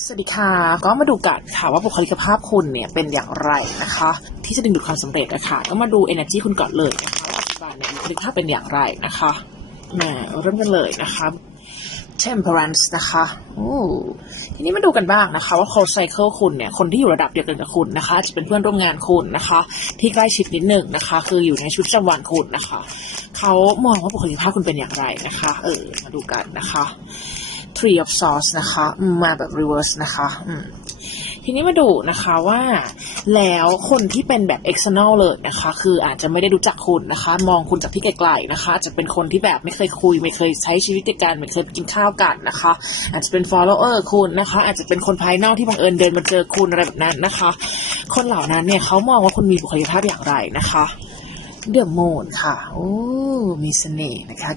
สวัสดีค่ะ ก็มาดูกันค่ะว่าบุคลิกภาพคุณเนี่ยเป็นอย่างไรนะคะ ที่จะดึงดูดความสำเร็จนะคะก็มาดู energy คุณก่อนเลยนะคะว่าปัจจุบันเนี่ยบุคลิกภาพเป็นอย่างไรนะคะมาเริ่มกันเลยนะคะ temperance นะคะโอ้ทีนี้มาดูกันบ้างนะคะ ว่า close cycle คุณเนี่ย คนที่อยู่ระดับเดียวกันกับคุณนะคะ จะเป็นเพื่อนร่วมงานคุณนะคะ ที่ใกล้ชิดนิดหนึ่งนะคะ คืออยู่ในชีวิตประจำวันคุณนะคะ เขามองว่าบุคลิกภาพคุณเป็นอย่างไรนะคะ เออ มาดูกันนะคะ Three of Swords นะคะมาแบบ reverse นะคะทีนี้มาดูนะคะว่าแล้วคนที่เป็นแบบ external เลยนะคะ คืออาจจะไม่ได้รู้จักคุณนะคะ มองคุณจากที่ไกลๆนะคะ จะเป็นคนที่แบบไม่เคยคุย ไม่เคยใช้ชีวิตด้วกันไม่เคยกินข้าวกันนะคะ อาจจะเป็น follower คุณนะคะ อาจจะเป็นคนภายนอกที่บังเอิญเดินมาเจอคุณอะไรแบบนั้นนะคะ คนเหล่านั้นเนี่ยเขามองว่าคุณมีบุคลิกภาพอย่างไรนะคะเดือะโมนค่ะ โอ้ มีเสน่ห์นะคะ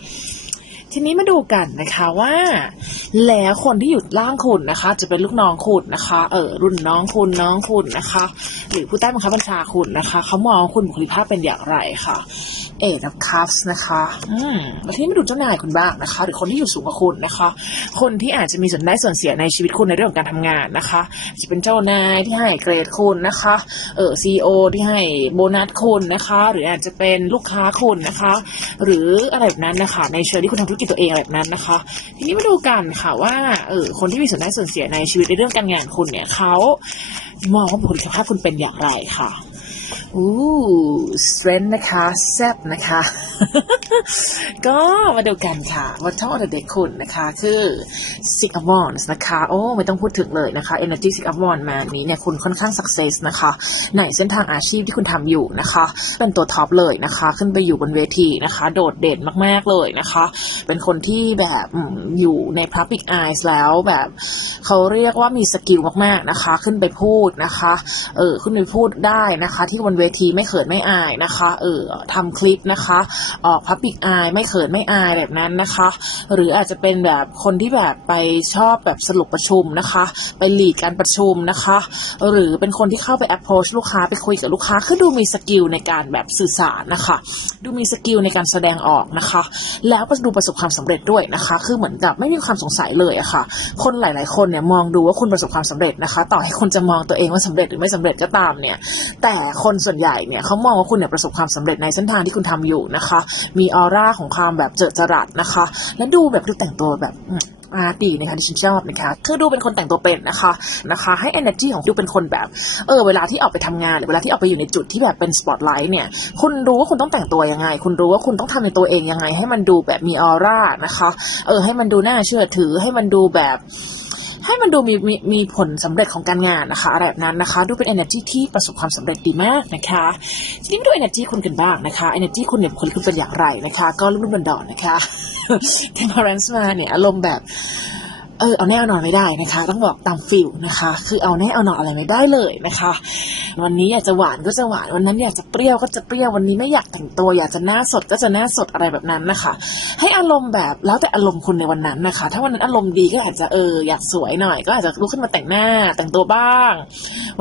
ทีนี้มาดูกันนะคะว่า แล้วคนที่อยู่ล่างคุณนะคะ จะเป็นลูกน้องคุณนะคะ เออรุ่นน้องคุณน้องคุณนะคะ หรือผู้ใต้บังคับบัญชาคุณนะคะเขามองคุณบุคลิกภาพเป็นอย่างไรค่ะเอ็ดคัฟส์นะคะอืมทีนี้มาดูเจ้านายคุณบ้างนะคะ หรือคนที่อยู่สูงกว่าคุณนะคะ คนที่อาจจะมีส่วนได้ส่วนเสียในชีวิตคุณในเรื่องของการทำงานนะคะอาจจะเป็นเจ้านายที่ให้เกรดคุณนะคะ เออซีโอที่ให้โบนัสคุณนะคะ หรืออาจจะเป็นลูกค้าคุณนะคะ หรืออะไรแบบนั้นนะคะ ในเชิงที่คุณทำธุรกิจตัวเองแบบนั้นนะคะ ทีนี้มาดูกันค่ะว่าเออคนที่มีส่วนได้ส่วนเสียในชีวิตในเรื่องการงานคุณเนี่ยเขามองว่าบุคลิกภาพคุณเป็นอย่างไรค่ะ อู้ strength นะคะแซบนะคะ ก็มาดูกันค่ะว่าช่องอเด็กคุณนะคะคือ six of wands นะคะ โอ้ไม่ต้องพูดถึงเลยนะคะ energy six of wands มานี้เนี่ยคุณค่อนข้าง success นะคะ ในเส้นทางอาชีพที่คุณทำอยู่นะคะ เป็นตัวท็อปเลยนะคะ ขึ้นไปอยู่บนเวทีนะคะ โดดเด่นมากๆเลยนะคะ เป็นคนที่แบบอืมอยู่ใน public eyes แล้วแบบเขาเรียกว่ามีสกิลมากๆนะคะ ขึ้นไปพูดนะคะ เออขึ้นไปพูดได้นะคะ ที่บนเวทีไม่เขินไม่อายนะคะ เออทำคลิปนะคะ ออก public eye ไม่เขินไม่อายแบบนั้นนะคะ หรืออาจจะเป็นแบบคนที่แบบไปชอบแบบสรุปประชุมนะคะไปหลีดการประชุมนะคะ หรือเป็นคนที่เข้าไป approach ลูกค้าไปคุยกับลูกค้าคือดูมีสกิลในการแบบสื่อสารนะคะ ดูมีสกิลในการแสดงออกนะคะ แล้วก็ดูประสบความสำเร็จด้วยนะคะ คือเหมือนกับไม่มีความสงสัยเลยอะค่ะ คนหลาย ๆ คนเนี่ยมองดูว่าคุณประสบความสำเร็จนะคะ ต่อให้คนจะมองตัวเองว่าสำเร็จหรือไม่สำเร็จก็ตามเนี่ย แต่คนส่วนใหญ่เนี่ยเขามองว่าคุณเนี่ยประสบความสำเร็จในเส้นทางที่คุณทำอยู่นะคะ มีออร่าของความแบบเจิดจรัสนะคะ และดูแบบดูแต่งตัวแบบอาร์ตีนะคะที่ฉันชอบนะคะคือดูเป็นคนแต่งตัวเป็นนะคะนะคะ ให้ energy ของดูเป็นคนแบบเออเวลาที่ออกไปทำงานหรือเวลาที่ออกไปอยู่ในจุดที่แบบเป็นสปอตไลท์เนี่ยคุณรู้ว่าคุณต้องแต่งตัวยังไง คุณรู้ว่าคุณต้องทำในตัวเองยังไง ให้มันดูแบบมีออร่านะคะ เออให้มันดูน่าเชื่อถือให้มันดูแบบ ให้มันดูมีมีมีผลสำเร็จของการงานนะคะอะไรแบบนั้นนะคะ ดูเป็น energy ที่ประสบความสำเร็จดีมากนะคะทีนี้มาดู energy คุณกันบ้างนะคะ energy คุณเนี่ยคนคุณเป็นอย่างไรนะคะ ก็รุ่มรุ่มดอนๆนะคะ temperance มาเนี่ยอารมณ์แบบ เออเอาแน่เอานอนไม่ได้นะคะ ต้องบอกตามฟิลนะคะ คือเอาแน่เอานอนอะไรไม่ได้เลยนะคะ วันนี้อยากจะหวานก็จะหวานวันนั้นอยากจะเปรี้ยวก็จะเปรี้ยววันนี้ไม่อยากแต่งตัว อยากจะหน้าสดก็จะหน้าสดอะไรแบบนั้นนะคะ ให้อารมณ์แบบแล้วแต่อารมณ์คุณในวันนั้นนะคะ ถ้าวันนั้นอารมณ์ดีก็อาจจะเอออยากสวยหน่อย ก็อาจจะลุกขึ้นมาแต่งหน้าแต่งตัวบ้าง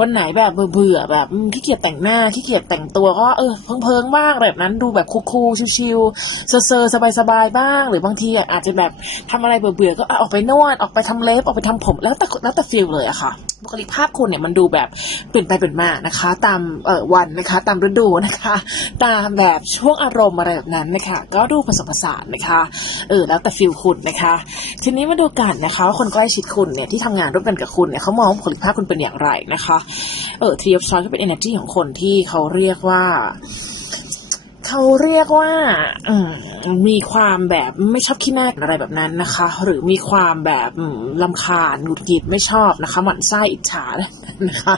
วันไหนแบบเบื่อแบบขี้เกียจแต่งหน้าขี้เกียจแต่งตัวก็เออเพิงๆบ้างแบบนั้นดูแบบคูลๆชิวๆเซอร์สบายๆบ้าง หรือบางทีอาจจะแบบทำอะไรเบื่อๆก็อะออกไปนวดออกไปทำเล็บออกไปทำผมแล้วแต่แล้วแต่ฟิลเลยอะค่ะบุคลิกภาพคุณเนี่ยมันดูแบบเปลี่ยนไปเปลี่ยนมานะคะ ตามเอ่อวันนะคะ ตามฤดูนะคะ ตามแบบช่วงอารมณ์อะไรแบบนั้นนะคะ ก็ดูผสมผสานนะคะเออแล้วแต่ฟิลคุณนะคะ ทีนี้มาดูกันนะคะว่าคนใกล้ชิดคุณเนี่ยที่ทำงานร่วมกันกับคุณเนี่ยเขามองบุคลิกภาพคุณเป็นอย่างไรนะคะเออทีออฟชอยก็เป็น energy ของคนที่เขาเรียกว่า เขาเรียกว่าอมีความแบบไม่ชอบขี้หน้าอะไรแบบนั้นนะคะ หรือมีความแบบลำคาญหงุดหงิดไม่ชอบนะคะหมั่นไส้อิจฉา นะคะ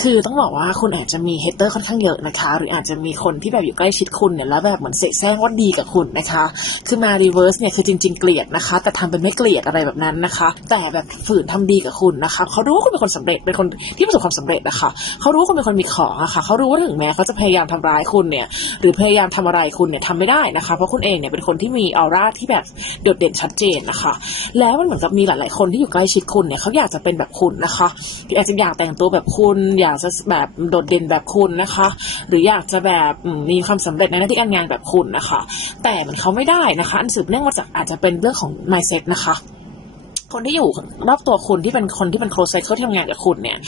คือต้องบอกว่าคุณอาจจะมีเฮเตอร์ค่อนข้างเยอะนะคะ หรืออาจจะมีคนที่แบบอยู่ใกล้ชิดคุณเนี่ยแล้วแบบเหมือนเสแสร้งว่าดีกับคุณนะคะ คือมารีเวิร์สเนี่ยคือจริง ๆ เกลียดนะคะ แต่ทำเป็นไม่เกลียดอะไรแบบนั้นนะคะ แต่แบบฝืนทำดีกับคุณนะคะเขารู้ว่าคุณเป็นคนสำเร็จเป็นคนที่ประสบความสำเร็จนะคะเขารู้ว่าคุณเป็นคนมีของอะค่ะเขารู้ว่าถึงแม้เขาจะพยายามทำร้ายคุณเนี่ย หรือพยายามทำอะไรคุณเนี่ยทำไม่ได้นะคะ เพราะคุณเองเนี่ยเป็นคนที่มีออร่าที่แบบโดดเด่นชัดเจนนะคะ แล้วมันเหมือนกับมีหลาย ๆ คนที่อยู่ใกล้ชิดคุณเนี่ยเขาอยากจะเป็นแบบคุณนะคะอยากจะอยากากแต่งตัวแบบคุณ อยากจะแบบโดดเด่นแบบคุณนะคะ หรืออยากจะแบบมีความสำเร็จในหน้าที่การงานแบบคุณนะคะ แต่มันเขาไม่ได้นะคะ อันสืบเนื่องมาจากอาจจะเป็นเรื่องของ mindset นะคะคนที่อยู่รอบตัวคุณที่เป็นคนที่เป็น close cycle ที่ทำงานกับคุณเนี่ย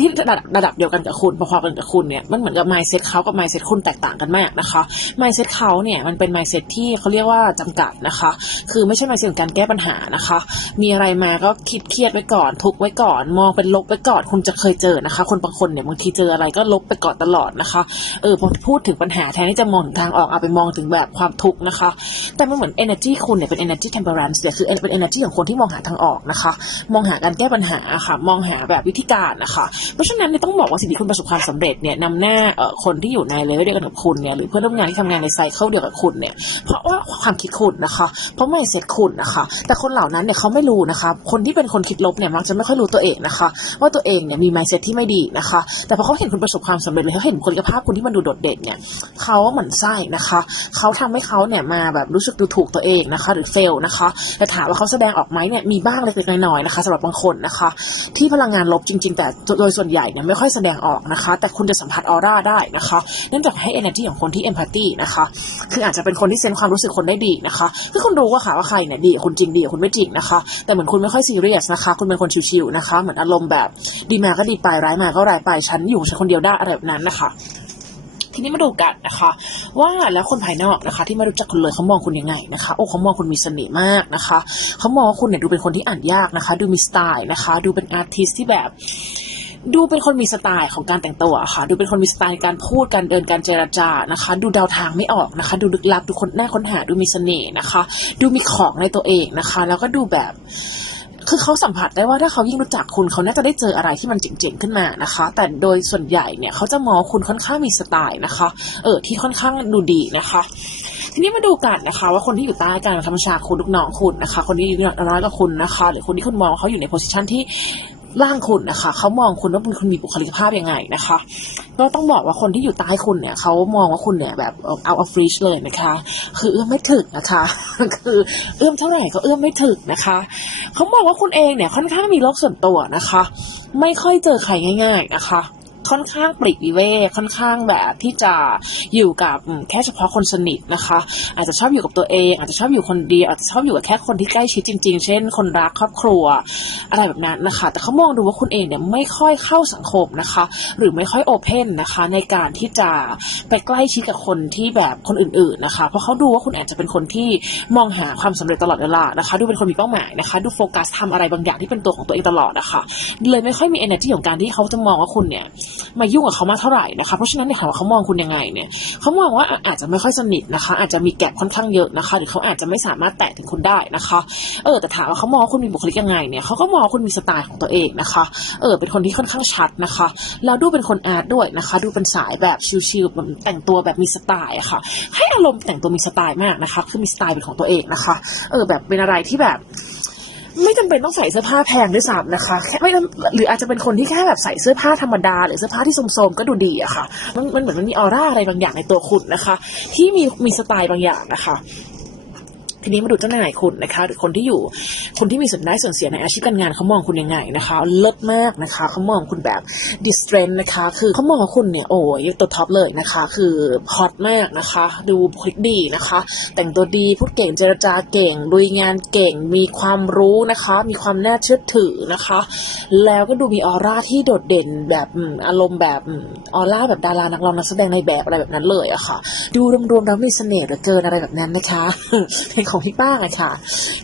ที่ระดับระดับเดียวกันกับคุณพอๆกันกับคุณเนี่ยมันเหมือนกับ mindset เขากับ mindset คุณแตกต่างกันมากนะคะ mindset เขาเนี่ยมันเป็น mindset ที่เขาเรียกว่าจำกัดนะคะ คือไม่ใช่ mindset ของการแก้ปัญหานะคะ มีอะไรมาก็คิดเครียดไว้ก่อน ทุกไว้ก่อน มองเป็นลบไว้ก่อนคุณจะเคยเจอนะคะ คนบางคนเนี่ยบางทีเจออะไรก็ลบไปก่อนตลอดนะคะเออพอพูดถึงปัญหาแทนที่จะมองถึงทางออกเอาไปมองถึงแบบความทุกข์นะคะ แต่มันเหมือน energy คุณเนี่ยเป็น energy temperance เนี่ยคือเป็น energy ของคนที่มองหาทางออกนะคะ มองหาการแก้ปัญหาค่ะ มองหาแบบวิธีการนะคะเพราะฉะนั้นเนี่ยต้องบอกว่าสิ่งที่คุณประสบความสำเร็จเนี่ยนำหน้าเอ่อคนที่อยู่ในเลเวลเดียวกันกับคุณเนี่ยหรือเพื่อนร่วมงานที่ทำงานในไซเคิลเดียวกับคุณเนี่ยเพราะว่าความคิดคุณนะคะ เพราะไม่เซ็ตคุณนะคะ แต่คนเหล่านั้นเนี่ยเขาไม่รู้นะคะคนที่เป็นคนคิดลบเนี่ยมักจะไม่ค่อยรู้ตัวเองนะคะ ว่าตัวเองเนี่ยมี mindset ที่ไม่ดีนะคะ แต่พอเขาเห็นคุณประสบความสำเร็จเลยเขาเห็นบุคลิกภาพคุณที่มันดูโดดเด่นเนี่ยเขาเหมือนไส้นะคะเขาทำให้เขาเนี่ยมาแบบรู้สึกดูถูกตัวเองนะคะ หรือเฟลนะคะแต่ถามว่าเขาแสดงออกไหมเนี่ยมีบ้างเล็กๆน้อยๆนะคะสำหรับบางคนนะคะ ที่พลังงานลบจริง ๆ แต่โดยส่วนใหญ่เนี่ยไม่ค่อยแสดงออกนะคะ แต่คุณจะสัมผัสออร่าได้นะคะเนื่องจากให้ energy ของคนที่ empathy นะคะ คืออาจจะเป็นคนที่เซนความรู้สึกคนได้ดีนะคะคือคุณรู้ว่าค่ะว่าใครเนี่ยดีคุณจริงดีคุณไม่จริงนะคะ แต่เหมือนคุณไม่ค่อยซีเรียสนะคะ คุณเป็นคนชิวๆนะคะ เหมือนอารมณ์แบบดีมาก็ดีไปร้ายมาก็ร้ายไปฉันอยู่ฉันคนเดียวได้อะไรแบบนั้นนะคะทีนี้มาดูกันนะคะ ว่าแล้วคนภายนอกนะคะ ที่ไม่รู้จักคุณเลยเขามองคุณยังไงนะคะ โอ้เขามองคุณมีเสน่ห์มากนะคะเขามองว่าคุณเนี่ยดูเป็นคนที่อ่านยากนะคะ ดูมีสไตล์นะคะ ดูเป็นอาร์ติสที่แบบ ดูเป็นคนมีสไตล์ของการแต่งตัวค่ะ ดูเป็นคนมีสไตล์การพูดการเดินการเจรจานะคะ ดูเดาทางไม่ออกนะคะ ดูลึกลับดูคนหน้าค้นหาดูมีเสน่ห์นะคะ ดูมีของในตัวเองนะคะ แล้วก็ดูแบบคือเขาสัมผัสได้ว่าถ้าเขายิ่งรู้จักคุณเขาน่าจะได้เจออะไรที่มันเจ๋งๆขึ้นมานะคะ แต่โดยส่วนใหญ่เนี่ยเขาจะมองคุณค่อนข้างมีสไตล์นะคะ เออที่ค่อนข้างดูดีนะคะ ทีนี้มาดูกันนะคะ ว่าคนที่อยู่ใต้การบังคับบัญชาคุณลูกน้องคุณนะคะ คนที่อายู่น้อยกว่าคุณนะคะ หรือคนที่คุณมองเขาอยู่ในโพสิชันที่ ร่างคุณนะคะ เขามองคุณว่าคุณมีบุคลิกภาพยังไงนะคะ ก็ต้องบอกว่าคนที่อยู่ใต้คุณเนี่ยเขามองว่าคุณเนี่ยแบบเอาเอาฟรีชเลยนะคะ คือเอื้อมไม่ถึงนะคะ คือเอื้อมเท่าไหร่ก็เอื้อมไม่ถึงนะคะ เขามองว่าคุณเองเนี่ยค่อนข้างมีโลกส่วนตัวนะคะ ไม่ค่อยเจอใครง่าย ๆ นะคะ ค่อนข้างปลีกวิเวกค่อนข้างแบบที่จะอยู่กับแค่เฉพาะคนสนิทนะคะ อาจจะชอบอยู่กับตัวเอง อาจจะชอบอยู่คนเดียวอาจจะชอบอยู่กับแค่คนที่ใกล้ชิดจริง ๆ เช่น คนรักครอบครัว อะไรแบบนั้นนะคะ แต่เขามองดูว่าคุณเองเนี่ยไม่ค่อยเข้าสังคมนะคะ หรือไม่ค่อยโอเพนนะคะ ในการที่จะไปใกล้ชิดกับคนที่แบบคนอื่น ๆนะคะ เพราะเขาดูว่าคุณอาจจะเป็นคนที่มองหาความสำเร็จตลอดเวลานะคะ ดูเป็นคนมีเป้าหมายนะคะ ดูโฟกัสทำอะไรบางอย่างที่เป็นตัวของตัวเองตลอดนะคะ เลยไม่ค่อยมี energy ของการที่เขาจะมองว่าคุณเนี่ยมายุ่งกับเขามากเท่าไหร่นะคะเพราะฉะนั้นเนี่ยถามว่าเขามองคุณยังไงเนี่ยเขามองว่าอาจจะไม่ค่อยสนิทนะคะ อาจจะมีแกลบค่อนข้างเยอะนะคะหรือเขาอาจจะไม่สามารถแตะถึงคุณได้นะคะเออแต่ถามว่าเขามองคุณมีบุคลิกยังไงเนี่ยเขาก็มองคุณมีสไตล์ของตัวเองนะคะเออเป็นคนที่ค่อนข้างชัดนะคะแล้วดูเป็นคนอาร์ตด้วยนะคะ ดูเป็นสายแบบชิลๆแบบแต่งตัวแบบมีสไตล์ค่ะ ให้อารมณ์แต่งตัวมีสไตล์มากนะคะ คือมีสไตล์เป็นของตัวเองนะคะ เออแบบเป็นอะไรที่แบบ ไม่จำเป็นต้องใส่เสื้อผ้าแพงด้วยซ้ำนะคะแค่ไม่จำหรืออาจจะเป็นคนที่แค่แบบใส่เสื้อผ้าธรรมดา หรือเสื้อผ้าที่โสมๆก็ดูดีอะค่ะ มันมันเหมือนมันมีออร่าอะไรบางอย่างในตัวคุณนะคะ ที่มีมีสไตล์บางอย่างนะคะ ทีนี้มาดูเจ้านายคุณนะคะ หรือคนที่อยู่คนที่มีส่วนได้ส่วนเสียในอาชีพการงานเขามองคุณยังไงนะคะเลิศมากนะคะเขามองคุณแบบดิสเทรนนะคะ คือเขามองคุณเนี่ยโอ้ยตัวท็อปเลยนะคะ คือฮอตมากนะคะ ดูคลิกดีนะคะ แต่งตัวดีพูดเก่งเจรจาเก่งลุยงานเก่งมีความรู้นะคะ มีความน่าเชื่อถือนะคะ แล้วก็ดูมีออร่าที่โดดเด่นแบบอารมณ์แบบออร่าแบบดารานักร้องนักแสดงในแบบอะไรแบบนั้นเลยอะค่ะ ดูรวมๆแล้วมีเสน่ห์เหลือเกินอะไรแบบนั้นนะคะเพลงของพี่ป้างอะค่ะ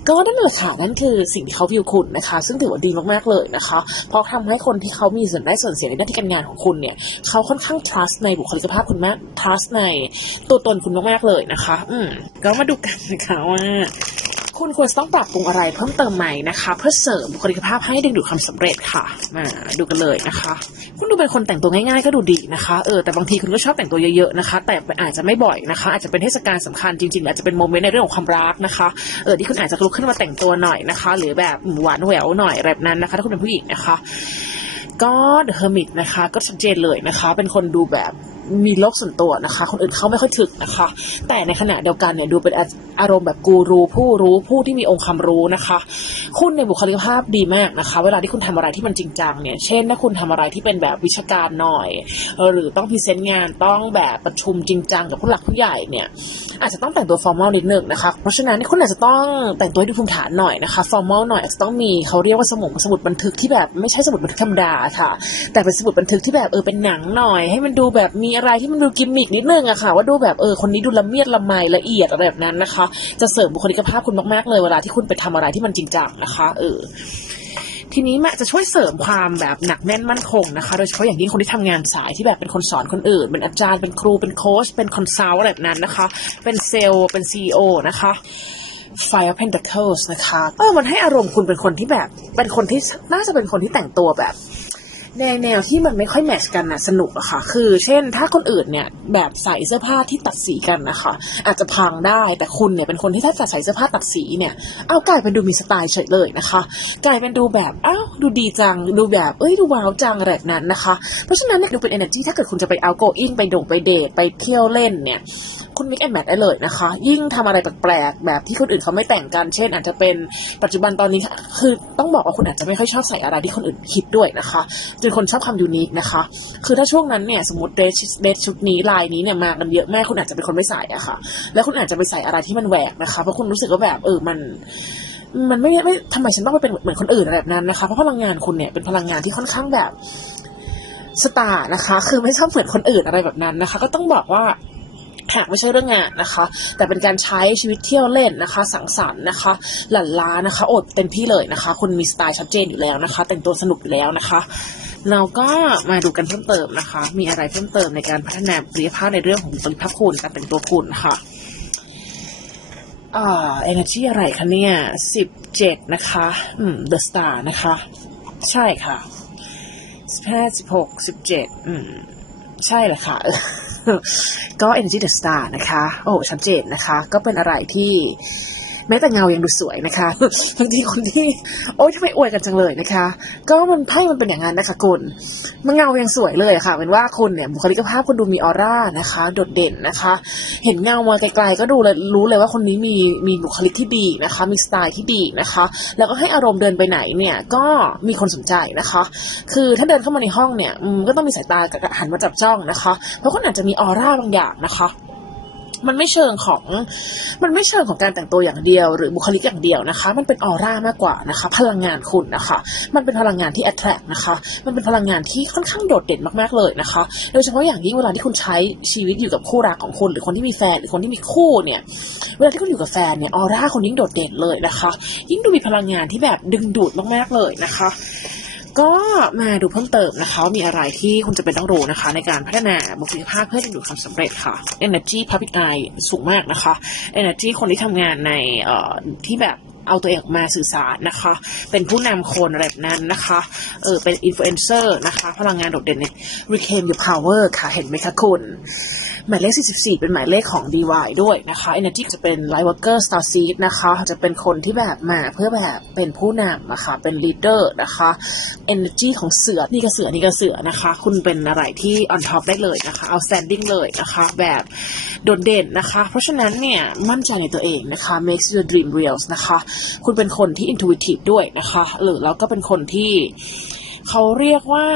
ก็นั่นแหละค่ะนั่นคือสิ่งที่เขาวิวคุณนะคะ ซึ่งถือว่าดีมากๆเลยนะคะ เพราะทำให้คนที่เขามีส่วนได้ส่วนเสียในหน้าที่การงานของคุณเนี่ยเขาค่อนข้าง trust ในบุคลิกภาพคุณมาก trust ในตัวตนคุณมากๆเลยนะคะ อืมก็มาดูกันนะคะว่า คุณควรจะต้องปรับปรุงอะไรเพิ่มเติมไหมนะคะ เพื่อเสริมบุคลิกภาพให้ดึงดูดความสำเร็จค่ะมาดูกันเลยนะคะ คุณดูเป็นคนแต่งตัวง่ายๆก็ดูดีนะคะเออแต่บางทีคุณก็ชอบแต่งตัวเยอะๆนะคะ แต่อาจจะไม่บ่อยนะคะ อาจจะเป็นเทศกาลสำคัญจริงๆ อาจจะเป็นโมเมนต์ในเรื่องของความรักนะคะเออที่คุณอาจจะลุกขึ้นมาแต่งตัวหน่อยนะคะ หรือแบบหวานแหววหน่อยแบบนั้นนะคะ ถ้าคุณเป็นผู้หญิงนะคะก็ The Hermit นะคะ ก็ชัดเจนเลยนะคะ เป็นคนดูแบบ มีโลกส่วนตัวนะคะ คนอื่นเขาไม่ค่อยถึงนะคะ แต่ในขณะเดียวกันเนี่ยดูเป็นอารมณ์แบบกูรูผู้รู้ผู้ที่มีองค์ความรู้นะคะ คุณในบุคลิกภาพดีมากนะคะ เวลาที่คุณทำอะไรที่มันจริงจังเนี่ย เช่นถ้าคุณทำอะไรที่เป็นแบบวิชาการหน่อย หรือต้องพรีเซนต์งานต้องแบบประชุมจริงจังกับผู้หลักผู้ใหญ่เนี่ย อาจจะต้องแต่งตัวฟอร์มอลนิดนึงนะคะ เพราะฉะนั้นคุณอาจจะต้องแต่งตัวให้ดูภูมิฐานหน่อยนะคะ ฟอร์มอลหน่อยอาจจะต้องมีเขาเรียกว่าสมุดสมุดบันทึกที่แบบไม่ใช่สมุดบันทึกธรรมดาค่ะ แต่เป็นสมุดบันทึกที่แบบเออเป็นหนังหน่อย ให้มันดูแบบมีอะไรที่มันดูกิมมิกนิดนึงอะค่ะ ว่าดูแบบเออคนนี้ดูละเมียดละไมละเอียดอะไรแบบนั้นนะคะ จะเสริมบุคลิกภาพคุณมากๆเลยเวลาที่คุณไปทำอะไรที่มันจริงจังนะคะ เออทีนี้มันจะช่วยเสริมความแบบหนักแน่นมั่นคงนะคะ โดยเฉพาะอย่างยิ่งคนที่ทำงานสายที่แบบเป็นคนสอนคนอื่น เป็นอาจารย์เป็นครูเป็นโค้ชเป็นคอนซัลท์อะไรแบบนั้นนะคะ เป็นเซลล์เป็นซีอนะคะ Fire Pentacles นะคะเออมันให้อารมณ์คุณเป็นคนที่แบบ เป็นคนที่น่าจะเป็นคนที่แต่งตัวแบบ แนวแนวที่มันไม่ค่อยแมทชกันนะสนุกอะค่ะ คือ เช่น ถ้าคนอื่นเนี่ยแบบใส่เสื้อผ้าที่ตัดสีกันนะคะ อาจจะพังได้แต่คุณเนี่ยเป็นคนที่ถ้าจะใส่เสื้อผ้าตัดสีเนี่ยเอากลายเป็นดูมีสไตล์เฉยเลยนะคะ กลายเป็นดูแบบอ้าวดูดีจังดูแบบเอ้ยดูว้าวจังอะไรแบบนั้นนะคะ เพราะฉะนั้นเนี่ยดูเป็น energy ถ้าเกิดคุณจะไปเอาโกอินไปดงไปเดทไปเที่ยวเล่นเนี่ย คุณมิกแอนแมทได้เลยนะคะ ยิ่งทำอะไรแปลกๆแบบที่คนอื่นเขาไม่แต่งกัน เช่น อาจจะเป็นปัจจุบันตอนนี้คือต้องบอกว่าคุณอาจจะไม่ค่อยชอบใส่อะไรที่คนอื่นคิดด้วยนะคะเป็นคนชอบความยูนิคนะคะ คือถ้าช่วงนั้นเนี่ยสมมติเดรสเดรสชุดนี้ลายนี้เนี่ยมากันเยอะแม่คุณอาจจะเป็นคนไม่ใส่อะค่ะ แล้วคุณอาจจะไปใส่อะไรที่มันแหวกนะคะเพราะคุณรู้สึกว่าแบบเออมันมันไม่ไม่ทำไมฉันต้องไปเป็นเหมือนคนอื่นแบบนั้นนะคะ เพราะพลังงานคุณเนี่ยเป็นพลังงานที่ค่อนข้างแบบสตาร์นะคะ คือไม่ชอบเหมือนคนอื่นอะไรแบบนั้นนะคะ ก็ต้องบอกว่า หากไม่ใช่เรื่องงานนะคะ แต่เป็นการใช้ชีวิตเที่ยวเล่นนะคะ สังสรรค์นะคะ หลั่นล้านะคะอดเต็มที่เลยนะคะ คุณมีสไตล์ชัดเจนอยู่แล้วนะคะ แต่งตัวสนุกอยู่แล้วนะคะ เราก็มาดูกันเพิ่มเติมนะคะ มีอะไรเพิ่มเติมในการพัฒนาบุคลิกภาพในเรื่องของบุคลิกภาพคุณการแต่งตัวคุณค่ะอ่า energy อะไรคะเนี่ยสิบเจ็ดนะคะ อืม the star นะคะ ใช่ค่ะสิบห้าสิบหกสิบเจ็ดอืม ใช่แหละค่ะ ก็ Energy the Star นะคะ โอ้ชัดเจนนะคะ ก็เป็นอะไรที่ แม้แต่เงายังดูสวยนะคะบางทีคนที่ โอ๊ยทำไมอวยกันจังเลยนะคะ ก็มันไพ่มันเป็นอย่างนั้นนะคะคุณมันเงายังสวยเลยะค่ะเป็นว่าคุณเนี่ยบุคลิกภาพคุณดูมีออร่านะคะ โดดเด่นนะคะ เห็นเงามาไกลๆก็ดูเลยรู้เลยว่าคนนี้มีมีบุคลิกที่ดีนะคะ มีสไตล์ที่ดีนะคะ แล้วก็ให้อารมณ์เดินไปไหนเนี่ยก็มีคนสนใจนะคะ คือถ้าเดินเข้ามาในห้องเนี่ยก็ต้องมีสายตาหันมาจับจ้องนะคะ เพราะคุณอาจจะมีออร่าบางอย่างนะคะ มันไม่เชิงของ มันไม่เชิงของการแต่งตัวอย่างเดียว หรือบุคลิกอย่างเดียวนะคะ มันเป็นออร่ามากกว่านะคะ พลังงานคุณนะคะ มันเป็นพลังงานที่ attract นะคะ มันเป็นพลังงานที่ค่อนข้างโดดเด่นมากๆเลยนะคะ โดยเฉพาะอย่างยิ่งเวลาที่คุณใช้ชีวิตอยู่กับคู่รักของคุณหรือคนที่มีแฟนหรือคนที่มีคู่เนี่ย เวลาที่คุณอยู่กับแฟนเนี่ยออร่าคนยิ่งโดดเด่นเลยนะคะ ยิ่งดูมีพลังงานที่แบบดึงดูดมากๆเลยนะคะ ก็มาดูเพิ่มเติมนะคะมีอะไรที่คุณจะเป็นต้องรู้นะคะ ในการพัฒนาบุคลิกภาพเพื่อจะดูความสำเร็จค่ะ energy public eye สูงมากนะคะ energy คนที่ทำงานในเอ่อที่แบบ เอาตัวเองออกมาสื่อสารนะคะ เป็นผู้นำคนอะไรแบบนั้นนะคะ เออ เป็นอินฟลูเอนเซอร์นะคะ พลังงานโดดเด่นใน reclaim your power ค่ะ เห็นไหมคะคุณ หมายเลข 44 เป็นหมายเลขของ DY ด้วยนะคะ Energy จะเป็น Light Worker Star Seed นะคะ จะเป็นคนที่แบบมาเพื่อแบบเป็นผู้นำนะคะ เป็น leader นะคะ Energy ของเสือ นี่ก็เสือ นี่ก็เสือนะคะ คุณเป็นอะไรที่ on top ได้เลยนะคะ outstanding เลยนะคะ แบบโดดเด่นนะคะ เพราะฉะนั้นเนี่ย มั่นใจในตัวเองนะคะ makes your dream real นะคะคุณเป็นคนที่ intuitive ด้วยนะคะหรือแล้วก็เป็นคนที่ เขาเรียกว่า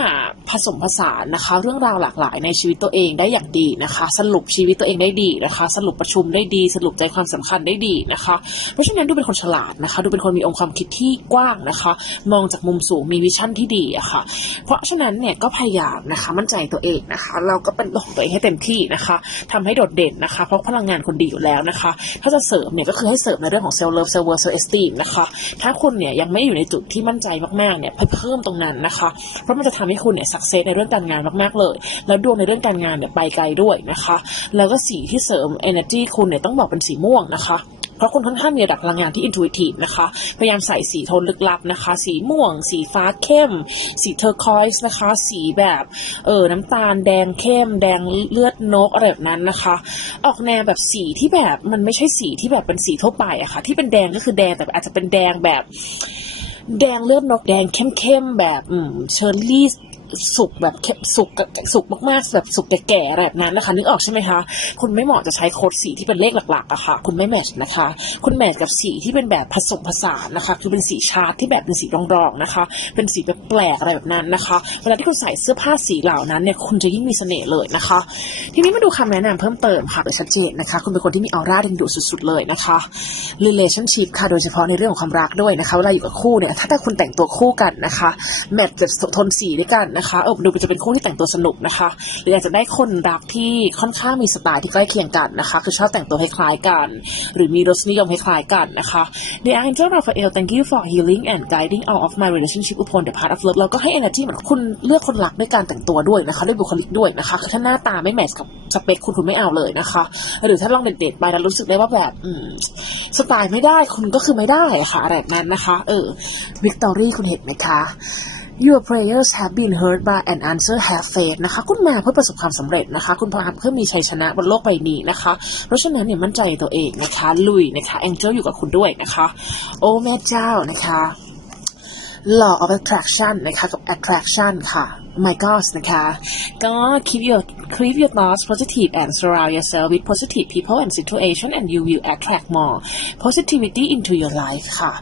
ผสมผสานนะคะ เรื่องราวหลากหลายในชีวิตตัวเองได้อย่างดีนะคะ สรุปชีวิตตัวเองได้ดีนะคะ สรุปประชุมได้ดี สรุปใจความสำคัญได้ดีนะคะ เพราะฉะนั้นดูเป็นคนฉลาดนะคะ ดูเป็นคนมีองค์ความคิดที่กว้างนะคะ มองจากมุมสูงมีวิชั่นที่ดีอะค่ะ เพราะฉะนั้นเนี่ยก็พยายามนะคะ มั่นใจตัวเองนะคะ เราก็เป็นตัวของตัวเองให้เต็มที่นะคะทำให้โดดเด่นนะคะ เพราะพลังงานคนดีอยู่แล้วนะคะ ถ้าจะเสริมเนี่ยก็คือให้เสริมในเรื่องของเซลล์เลิฟเซลล์เวอร์เซลล์เอสตีมนะคะ ถ้าคุณเนี่ยยังไม่อยู่ในจุดที่มั่นใจมากๆเนี่ยเพิ่มตรงนั้นนะคะเพราะมันจะทำให้คุณเนี่ยสักเซสในเรื่องการงานมากๆเลย แล้วดวงในเรื่องการงานเนี่ยไปไกลด้วยนะคะ แล้วก็สีที่เสริม energy คุณเนี่ยต้องบอกเป็นสีม่วงนะคะเพราะคุณค่อนข้างมีระดับพลังงานที่ intuitive นะคะ พยายามใส่สีโทนลึกลับนะคะ สีม่วง สีฟ้าเข้ม สีเทอร์คอยส์นะคะ สีแบบเออน้ำตาลแดงเข้ม แดงเลือดนกอะไรแบบนั้นนะคะ ออกแนวแบบสีที่แบบมันไม่ใช่สีที่แบบเป็นสีทั่วไปอะค่ะ ที่เป็นแดงก็คือแดงแต่อาจจะเป็นแดงแบบ แดงเลือดนกแดงเข้มๆแบบเชอร์รี่ สุกแบบเข้มสุกสุกมากๆแบบสุกแก่ๆแบบนั้นนะคะนึกออกใช่ไหมคะ คุณไม่เหมาะจะใช้โค้ดสีที่เป็นเลขหลักๆอะค่ะ คุณไม่แมทช์นะคะ คุณแมทช์กับสีที่เป็นแบบผสมผสานนะคะ คือเป็นสีชาร์ตที่แบบเป็นสีรองๆนะคะ เป็นสีแบบแปลกอะไรแบบนั้นนะคะเวลาที่คุณใส่เสื้อผ้าสีเหล่านั้นเนี่ยคุณจะยิ่งมีเสน่ห์เลยนะคะ ทีนี้มาดูคำแนะนำเพิ่มเติมค่ะโดยชัดเจนนะคะ คุณเป็นคนที่มีออร่าดึงดูดสุดๆเลยนะคะ relationship ค่ะโดยเฉพาะในเรื่องของความรักด้วยนะคะเวลาอยู่กับคู่เนี่ยถ้าแต่คุณแต่งตัวคู่กันนะคะแมทจะโทนสีด้วยกันนะคะเออดูจะเป็นคู่ที่แต่งตัวสนุกนะคะหรืออาจจะได้คนรักที่ค่อนข้างมีสไตล์ที่ใกล้เคียงกันนะคะ คือชอบแต่งตัวคล้ายๆกัน หรือมีรสนิยมคล้ายๆกันนะคะ The Angel Raphael thank you for healing and guiding all of my relationship upon the path of love แล้วก็ให้ energy เหมือนคุณเลือกคนรักด้วยการแต่งตัวด้วยนะคะ ด้วยบุคลิกด้วยนะคะคือถ้าหน้าตาไม่แมทกับสเปคคุณคุณไม่เอาเลยนะคะ หรือถ้าลองเดทๆไปแล้วรู้สึกได้ว่าแบบสไตล์ไม่ได้คุณก็คือไม่ได้ะค่ะอะไรแบบนั้นนะคะ เออวิกตอรี่คุณเห็นไหมคะ Your prayers have been heard by an answer have faith นะคะ คุณมาเพื่อประสบความสำเร็จนะคะ คุณพามเพื่อมีชัยชนะบนโลกใบนี้นะคะ เพราะฉะนั้นเนี่ยมั่นใจตัวเองนะคะ ลุยนะคะแองเจิลอยู่กับคุณด้วยนะคะ โอ้แม่เจ้านะคะ law of attraction นะคะกับ attraction ค่ะ my god นะคะ ก็ keep your keep your thoughts positive and surround yourself with positive people and situation and you will attract more positivity into your life ค่ะ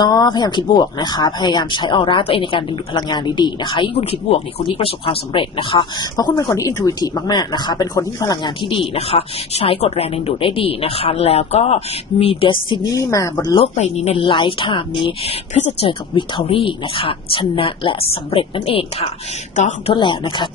ก็พยายามคิดบวกนะคะ พยายามใช้ออร่าตัวเองในการดึงดูดพลังงานดีๆนะคะ ยิ่งคุณคิดบวกเนี่ยคุณยิ่งประสบความสำเร็จนะคะ เพราะคุณเป็นคนที่ intuitive มากๆนะคะ เป็นคนที่มีพลังงานที่ดีนะคะ ใช้กฎแรงดึงดูดได้ดีนะคะ แล้วก็มี destiny มาบนโลกใบนี้ใน lifetime นี้ เพื่อจะเจอกับ victory นะคะ ชนะและสำเร็จนั่นเองค่ะก็ขอบคุณแล้วนะคะ